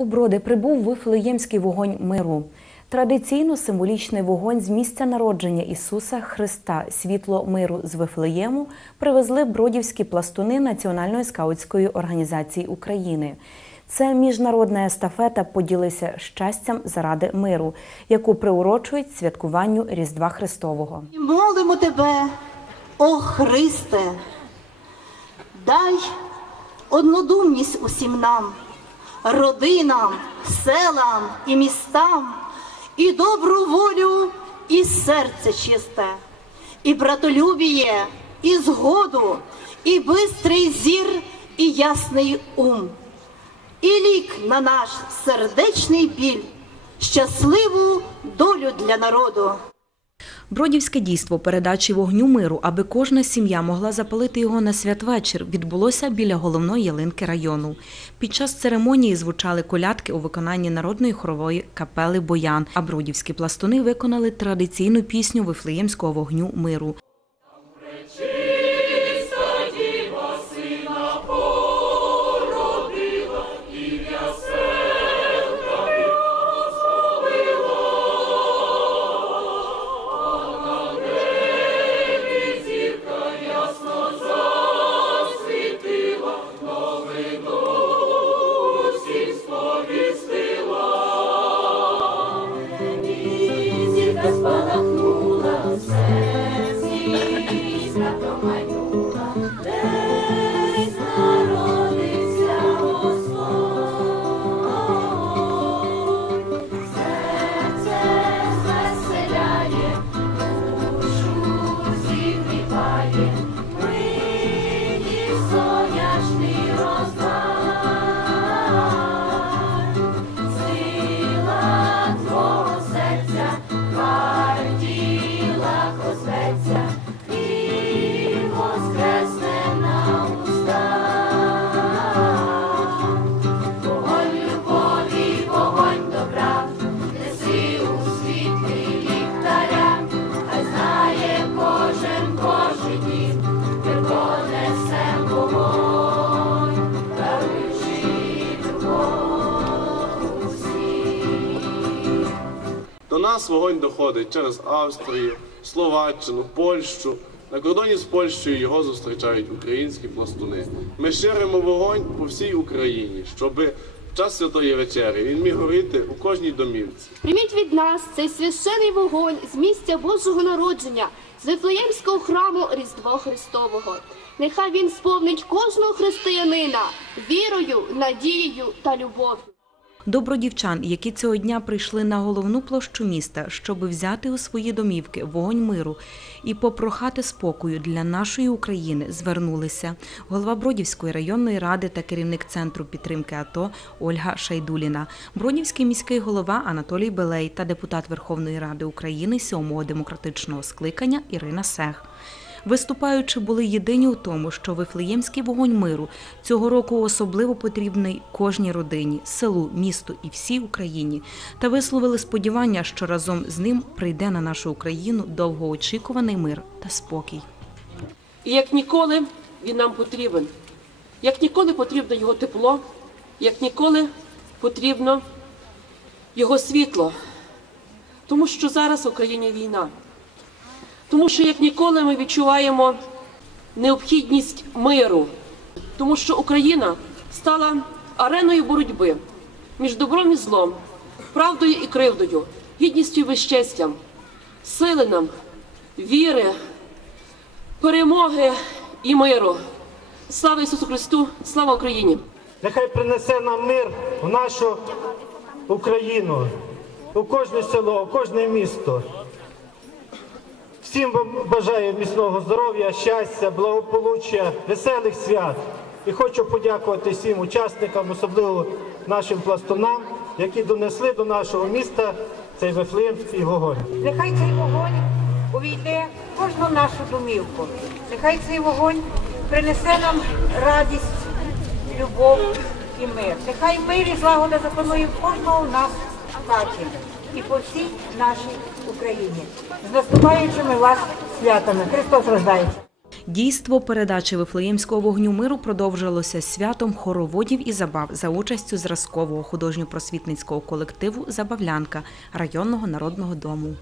У броди прибув Вифлеємський вогонь миру. Традиційно символічний вогонь з місця народження Ісуса Христа, світло миру з Вифлеєму, привезли бродівські пластуни Національної скаутської організації України. Це міжнародна естафета поділися щастям заради миру, яку приурочують святкуванню Різдва Христового. Молимо тебе, о Христе, дай однодумність усім нам, родинам, селам і містам, і добру волю, і серце чисте, і братолюбіє, і згоду, і бистрий зір, і ясний ум, і лік на наш сердечний біль, щасливу долю для народу. Бродівське дійство передачі вогню миру, аби кожна сім'я могла запалити його на святвечір, відбулося біля головної ялинки району. Під час церемонії звучали колядки у виконанні народної хорової капели Боян, а бродівські пластуни виконали традиційну пісню Вифлеємського вогню миру. Нас вогонь доходить через Австрію, Словаччину, Польщу. На кордоні з Польщею його зустрічають українські пластуни. Ми ширимо вогонь по всій Україні, щоб в час святої вечері він міг горіти у кожній домівці. Прийміть від нас цей священий вогонь з місця Божого народження, з Вифлеємського храму Різдва Христового. Нехай він сповнить кожного християнина вірою, надією та любов'ю. До бродівчан, які цього дня прийшли на головну площу міста, щоб взяти у свої домівки вогонь миру і попрохати спокою для нашої України, звернулися голова Бродівської районної ради та керівник центру підтримки АТО Ольга Шайдуліна, Бродівський міський голова Анатолій Белей та депутат Верховної Ради України сьомого демократичного скликання Ірина Сех. Виступаючи, були єдині у тому, що Вифлеємський вогонь миру цього року особливо потрібний кожній родині, селу, місту і всій Україні, та висловили сподівання, що разом з ним прийде на нашу Україну довгоочікуваний мир та спокій. І як ніколи він нам потрібен. Як ніколи потрібно його тепло, як ніколи потрібно його світло. Тому що зараз в Україні війна. Тому що як ніколи ми відчуваємо необхідність миру. Тому що Україна стала ареною боротьби між добром і злом, правдою і кривдою, гідністю і безчестям, сили нам, віри, перемоги і миру. Слава Ісусу Христу! Слава Україні! Нехай принесе нам мир в нашу Україну, у кожне село, у кожне місто. Всім вам бажаю міцного здоров'я, щастя, благополуччя, веселих свят. І хочу подякувати всім учасникам, особливо нашим пластунам, які донесли до нашого міста цей Вифлеємський вогонь. Нехай цей вогонь увійде в кожну нашу домівку. Нехай цей вогонь принесе нам радість, любов і мир. Нехай мир і злагода запанує в кожного нас в хаті і по всій нашій Україні. З наступаючими вас святами. Христос рождається. Дійство передачі Вифлеємського вогню миру продовжилося святом хороводів і забав за участю зразкового художньо-просвітницького колективу Забавлянка районного народного дому.